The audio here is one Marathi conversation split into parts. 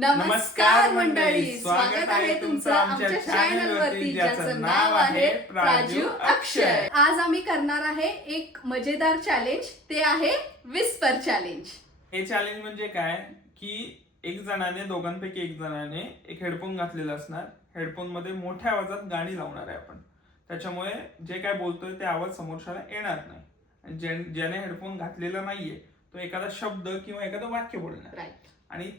नमस्कार मंडळी, स्वागत आहे तुमचं आमच्या चॅनल वरती ज्याचं नाव आहे प्राजू अक्षय. आज आम्ही करणार आहे एक मजेदार चॅलेंज, ते आहे विस्पर चॅलेंज. हे चॅलेंज म्हणजे काय की दोघांपैकी एक जणाने एक हेडफोन घातलेला असणार. हेडफोन मध्ये मोठ्या आवाजात गाणी लावणार आहे आपण. त्याच्यामुळे जे काय बोलतोय ते आवाज समोरच्याला येणार नाही. ज्याने हेडफोन घातलेला नाहीये तो एखादा शब्द किंवा एखादं वाक्य बोलणार आणि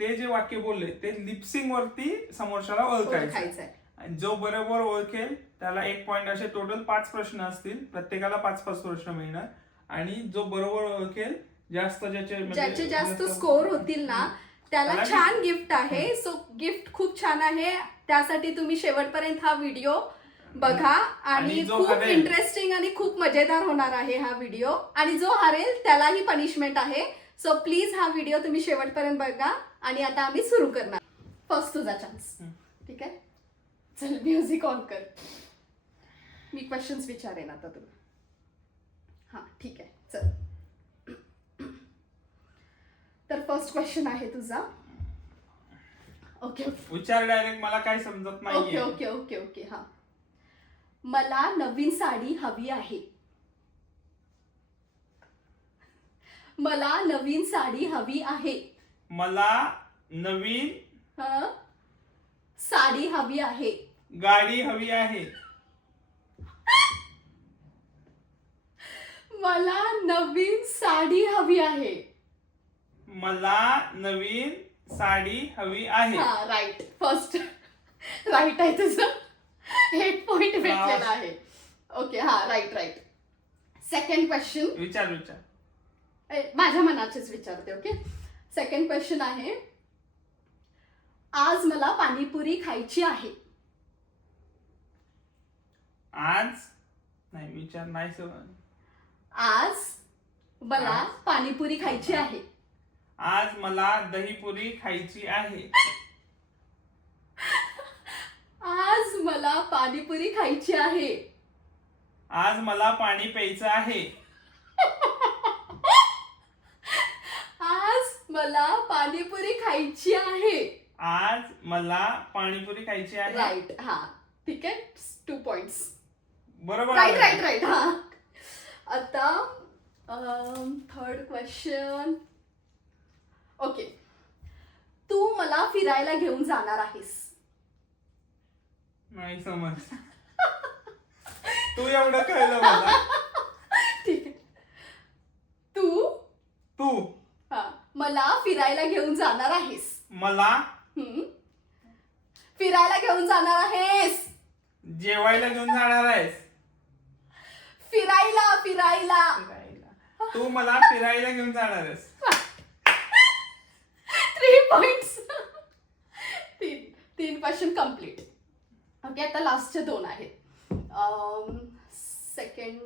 ते जे वाक्य बोलले ते लिपसिंग वरती समोरच्याला ओळखायचं. जो बरोबर ओळखेल त्याला 1 पॉइंट. असे टोटल 5 प्रश्न असतील, प्रत्येकाला 5-5 प्रश्न मिळणार. आणि जो बरोबर ओळखेल ज्याचे जास्त स्कोर होतील ना त्याला छान गिफ्ट आहे. सो गिफ्ट खूप छान आहे, त्यासाठी तुम्ही शेवटपर्यंत हा व्हिडिओ बघा. आणि खूप इंटरेस्टिंग आणि खूप मजेदार होणार आहे हा व्हिडिओ. आणि जो हारेल त्यालाही पनिशमेंट आहे. सो प्लीज हा व्हिडिओ तुम्ही शेवटपर्यंत बघा. आणि आता आम्ही सुरू करणार. फर्स्ट तुझा चान्स. ठीक आहे, चल म्युझिक ऑन कर. मी क्वेश्चन्स विचारेन आता तुला. हा ठीक आहे, चल. तर फर्स्ट क्वेश्चन आहे तुझा. ओके विचार डायरेक्ट, मला काय समजत नाही. ओके ओके ओके ओके हा. मला नवीन साडी हवी आहे. मला नवीन साडी हवी आहे. मला नवीन साडी हवी आहे. गाडी हवी आहे. मला नवीन साडी हवी आहे. मला नवीन साडी हवी आहे. हा राईट. फर्स्ट राईट आहे तुझं. 1 पॉइंट भेटलेला आहे. ओके हा राईट. सेकंड क्वेश्चन विचार. माझ्या मनाचेच विचारते. ओके, सेकंड क्वेश्चन आहे. आज मला पाणीपुरी खायची आहे. आज नाही विचार नाही सर. आज मला पाणीपुरी खायची आहे. आज मला दहीपुरी खायची आहे. आज मला पाणीपुरी खायची आहे. आज मला पाणी प्यायचं आहे. आज मला पाणीपुरी खायची आहे. आज मला पाणीपुरी खायची आहे. राईट. हा ठीक आहे, 2 पॉइंट्स. बरोबर. राईट. हा आता थर्ड क्वेश्चन. ओके, तू मला फिरायला घेऊन जाणार आहेस. नाही समज. तू एवढं कळलं मला. ठीक आहे. तू हा मला फिरायला घेऊन जाणार आहेस. मला फिरायला घेऊन जाणार आहेस. जेवायला घेऊन जाणार आहेस. फिरायला. तू मला फिरायला घेऊन जाणार आहेस. 3 पॉइंट्स. 3 question complete. ओके, आता लास्टचे 2 आहेत. सेकंड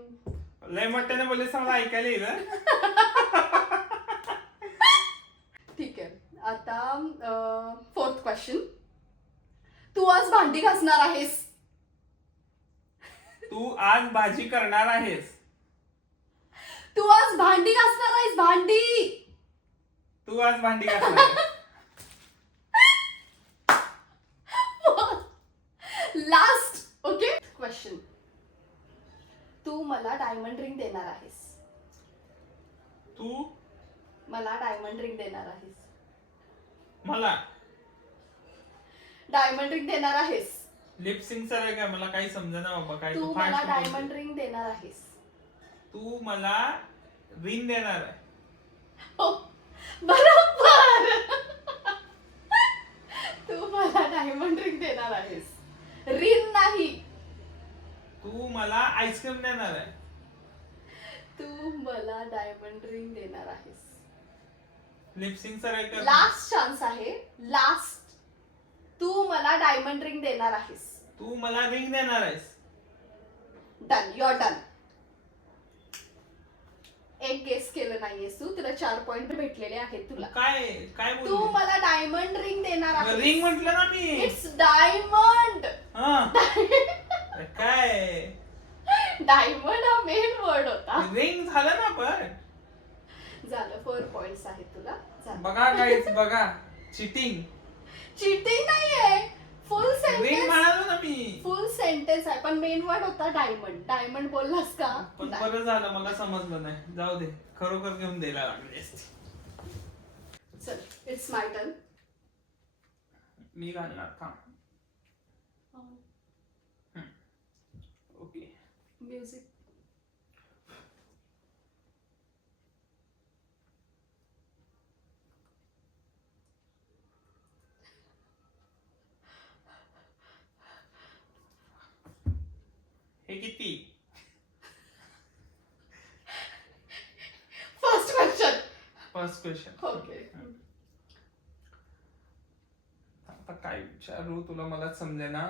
लय मोठ्याने बोलले मला ऐकायला येईल. ठीक आहे. आता 4th क्वेश्चन. तू आज भांडी घासणार आहेस. तू आज भाजी करणार आहेस. तू आज भांडी घासणार आहेस. तू आज भांडी घासणार आहेस. लास्ट. Okay question. तू मला डायमंड रिंग देणार आहेस. तू मला डायमंड रिंग देणार आहेस. मला डायमंड रिंग देणार आहेस. लिपसिंग सर आहे काय? मला काही समजेना बाबा. काय तू मला डायमंड रिंग देणार आहेस. तू मला रिंग देणार आहे. हो बरोबर. तू मला डायमंड रिंग देणार आहेस. रिंग नाही. तू मला आईस्क्रीम देणार आहे. तू मला डायमंड रिंग देणार आहेस. लिपसिंग सर आहे का? लास्ट चान्स आहे. लास्ट. तू मला डायमंड रिंग देणार आहेस. तू मला रिंग देणार आहेस. डन. Your done. एक गेस केलं नाहीयेस तू. तुला 4 पॉइंट भेटलेले आहेत. तुला काय तू मला डायमंड रिंग देणार आहेस. रिंग म्हटलं ना मी. It's diamond. काय डायमंड हा मेन वर्ड होता. रिंग झालं ना. पण झालं. 4 पॉइंट्स आहेत तुला. बघा गाईज बघा, चिटिंग चिटिंग नाहीये, फुल रिंग सेंटेन्स, म्हणालो ना मी. फुल सेंटेन्स आहे, पण मेन वर्ड होता डायमंड. डायमंड बोललास का? पण बरं झालं मला समजलं नाही, जाऊ दे, खरोखर घेऊन द्यायला लागली असती. चल, इट्स माय टर्न. मी घालणार थांब. ओके. म्युझिक. हे किती? First question. First question. Okay. आता काय विचारू तुला, मला समजेना.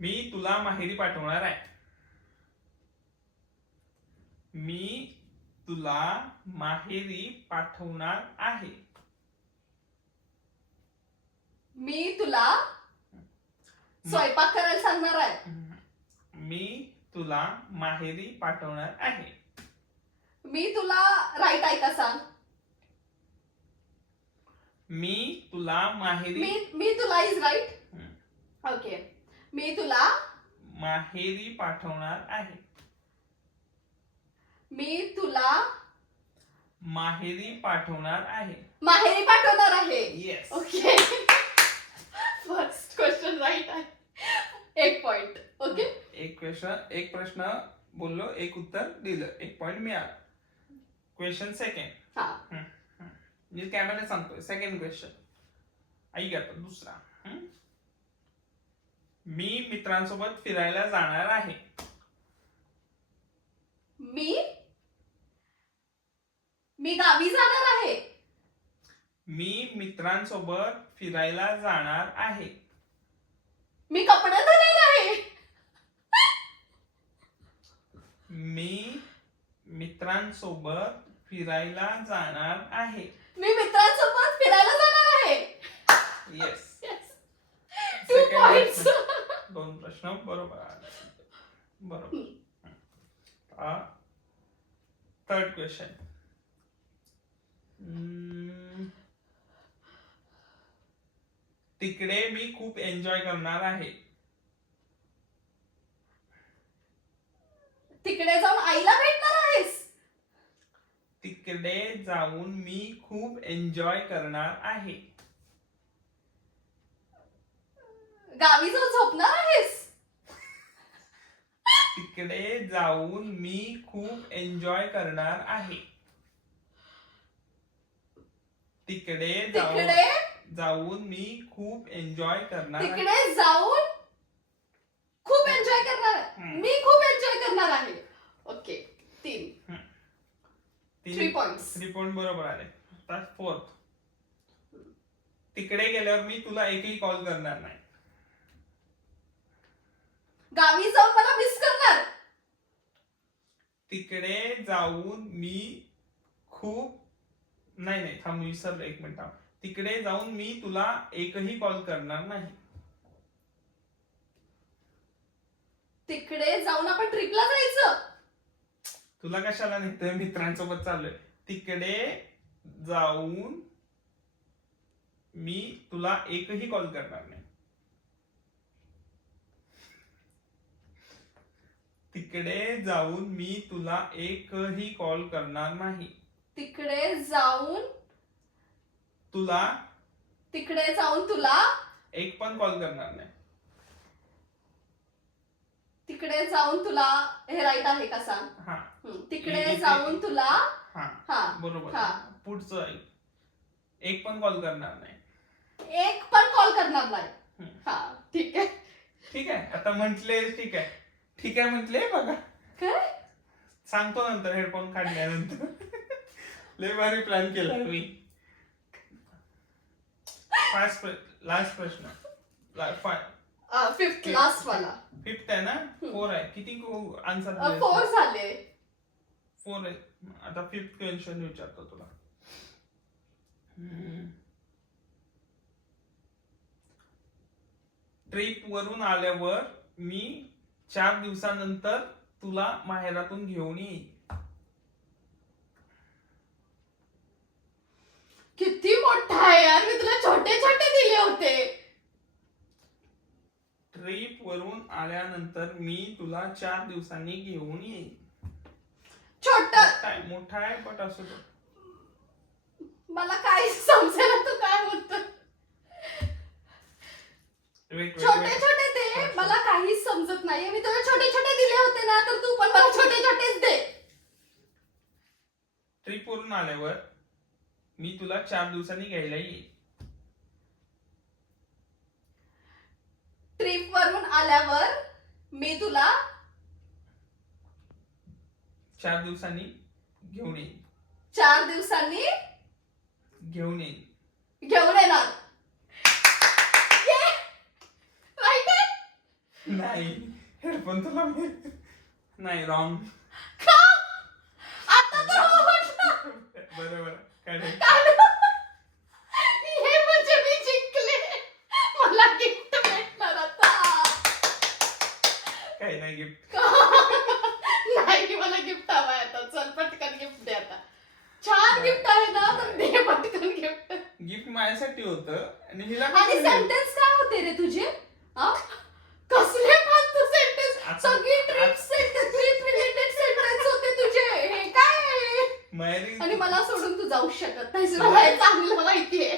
मी तुला माहेरी पाठवणार आहे. मी तुला माहेरी पाठवणार आहे. मी तुला स्वयंपाक करायला सांगणार आहे. मी तुला माहेरी पाठवणार आहे. मी तुला राईट आहे का सांग. मी तुला माहेरी मी तुला इज राईट. ओके. मी तुला माहेरी पाठवणार आहे. मी तुला माहेरी पाठवणार आहे. माहेरी पाठवणार आहे. Yes. Okay. First question write आहे. 1 पॉइंट. ओके. एक प्रश्न बोललो, एक उत्तर दिलं, 1 पॉइंट मिळाला. Question second. हा. मी कॅमेरा सांगतोय. सेकंड क्वेश्चन ऐक आता, दुसरा. मी मित्रांसोबत फिरायला जाणार आहे. मी गावी जाणार आहे. मी मित्रांसोबत फिरायला जाणार आहे. मी कपडे धुणार आहे. मी मित्रांसोबत फिरायला जाणार आहे. मी मित्रांसोबत फिरायला जाणार आहे. येस. 2 पॉइंट्स. 2 प्रश्न बरोबर आले. बरोबर. Third question. तिकडे मी खूप एन्जॉय करणार आहे. तिकडे जाऊन आईला भेटणार आहेस. तिकडे जाऊन मी खूप एन्जॉय करणार आहे. गावी जाऊन झोपणार आहेस. तिकडे जाऊन मी खूप एन्जॉय करणार आहे. तिकडे जाऊन मी खूप एन्जॉय करणार आहे. तिकडे जाऊन खूप एन्जॉय करणार आहे. मी खूप एन्जॉय करणार आहे. ओके. 3 पॉइंट्स. 3 पॉइंट बरोबर आले. आता फोर्थ. तिकडे गेल्यावर मी तुला एकही कॉल करणार नाही. गावी जाऊन मला मिस करणार. तिकडे जाऊन मी खूप नाही थांब, विसरलो, 1 मिनिट थांब. तिकडे जाऊन मी तुला एकही कॉल करणार नाही. तिकडे जाऊन आपण ट्रिपला जायचं. तुला कशाला नेतोय, मित्रांसोबत चाललोय. तिकडे जाऊन मी तुला एकही कॉल करणार नाही. तिकडे जाऊन मी तुला एकही कॉल करणार नाही. तिकडे जाऊन तुला एक पण कॉल करणार नाही. तिकडे जाऊन तुला हे राईट आहे का सांग. हा. तिकडे जाऊन तुला. हा बरोबर. पुढचं ऐक. एक पण कॉल करणार नाही. एक पण कॉल करणार नाही. हा ठीक आहे. ठीक आहे. आता म्हंटले ठीक आहे. ठीक आहे म्हंटले बघा. काय सांगतो नंतर, हेडफोन काढल्यानंतर. लय भारी प्लॅन केला मी. लास्ट प्रश्न. 5th लास्ट वाला. 5th आहे ना. 4 आहे. किती आन्सर? 4 झाले. 4 आहे. आता 5th क्वेश्चन विचारतो तुला. ट्रिप वरून आल्यावर मी 4 दिवसानंतर तुला माहेरातून घेऊन येईन. होते. ट्रिप वरून आल्यानंतर मी तुला 4 दिवसांनी घेऊन येईन. छोट मोठा आहे पण असू दे. मला काही समजेना तू काय बोलतो. छोटे छोटे दे, मला काहीच समजत नाहीये. मी तुला छोटे छोटे दिले होते ना, तर तू पण मला छोटे छोटेच दे. ट्रिप वरून आल्यावर मी तुला 4 दिवसांनी घ्यायला येईन. ट्रिप वरून आल्यावर मी तुला 4 दिवसांनी घेऊन येईन. 4 दिवसांनी घेऊन येईन. घेऊन येणार. राईट आहे? नाही हेडफोन तुला नाही रॉंग. का? आता तर हो म्हटलं. बरोबर काय नाही. हे म्हणजे मी जिंकले. मला गिफ्ट भेटणार आता. काही नाही गिफ्ट. नाही मला गिफ्ट हवाय आता. चल पटकन गिफ्ट दे आता. छान गिफ्ट आहे ना, तर दे पटकन गिफ्ट. गिफ्ट माझ्यासाठी होतं आणि हिला आणि सेंटेन्स काय होते रे तुझे? हा? कसले फालतू सेंटेन्स. सगळी ट्रिप रिलेटेड सेंटेन्स होते तुझे. हे काय आहे? माहेरी आणि मला सोडून तू जाऊ शकत नाही. मला हे चांगलं माहितीये.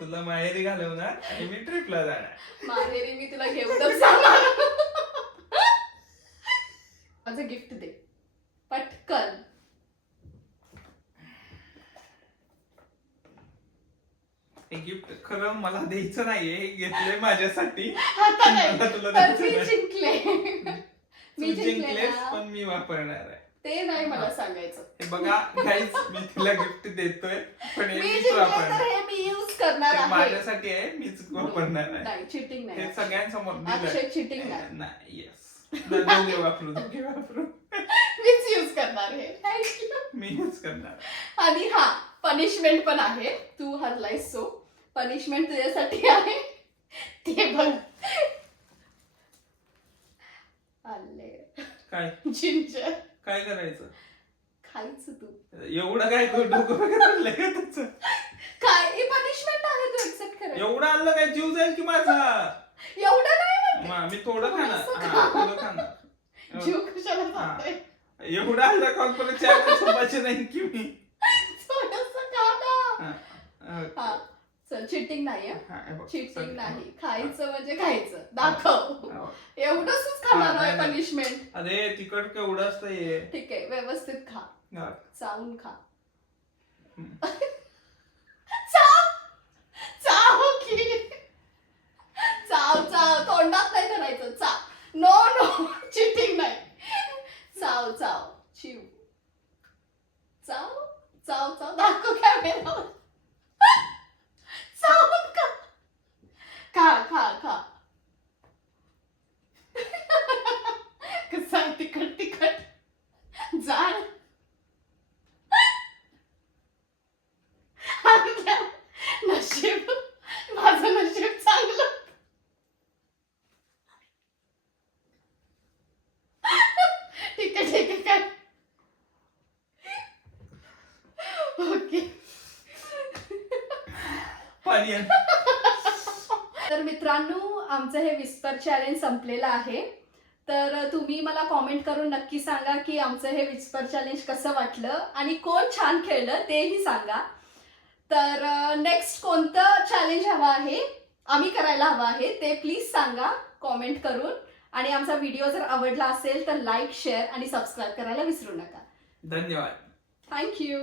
तुला माहेरी घालवणार आणि मी ट्रिपला जाणार. माहेरी मी तुला घेऊनच जाणार. माझं गिफ्ट दे पटकन. हे गिफ्ट खरं मला द्यायचं नाहीये, हे घेतलंय माझ्यासाठी. आता नाही. मला तुला तर द्यायचं मी नाही. जिंकले. तू मी जिंकले जिंकलेस ना. पण मी वापरणार आहे. ते नाही मला सांगायचं. हे बघा गाईज मी तिला गिफ्ट देतोय पण हे मी मीच जिंकले तर वापरणार. हे मी यूज करणार हे आहे. माझ्यासाठी आहे, मीच वापरणार आहे. नाही चिटिंग हे नाही. सगळ्यांसमोर अक्षय cheating नाही. नाही. येस दोघे वापरू. मीच यूज करणार आहे. थँक्यू. मी यूज करणार. आणि हा पनिशमेंट पण आहे. तू हरलायस सो पनिशमेंट तुझ्यासाठी आहे. ते बघ. आले काय जिंजर. काय करायचं? खायचं तू. एवढं काय डोकं वगैरे का त्याचं? काय ही पनिशमेंट आहे, तू एक्सेप्ट कर. एवढं आणलं काय जीव जाईल की माझा? एवढं नाही म्हणते. मी थोडं खाणार. थोडंसं हा, थोडं खाणार. जीव कशाला जातोय. एवढं आणलं कॉन्फरन्स 4 दिवसापासून नाही की मी. थोडंसं खा ना. हा, हा चल चिटिंग नाही. हा, हे बघ, चिटिंग सगळं. नाही. खायचं म्हणजे खायचं. दाखव. हा. एवढंच खाणार हा, आहे नाही, नाही. पनिशमेंट. अरे तिकट केवढं असतं हे. ठीक आहे व्यवस्थित खा. हा. चावून खा. हम्म. चाव की चाव तोंडात नाही करायचं. चाव. नो चिटिंग नाही. चाव चिव. चाव दाखव कॅमेरावर. चावून खा. कसं आहे तिखट जाड. नशीब माझं नशीब चांगलं. ठीक आहे काय. ओके. पाणी आण. तर मित्रांनो आमचं हे विस्पर चॅलेंज संपलेलं आहे. तर तुम्ही मला कॉमेंट करून नक्की सांगा की आमचं हे विस्पर चॅलेंज कसं वाटलं आणि कोण छान खेळलं तेही सांगा. तर नेक्स्ट कोणतं चॅलेंज हवं आहे, आम्ही करायला हवं आहे ते प्लीज सांगा कॉमेंट करून. आणि आमचा व्हिडिओ जर आवडला असेल तर लाईक शेअर आणि सबस्क्राईब करायला विसरू नका. धन्यवाद. थँक्यू.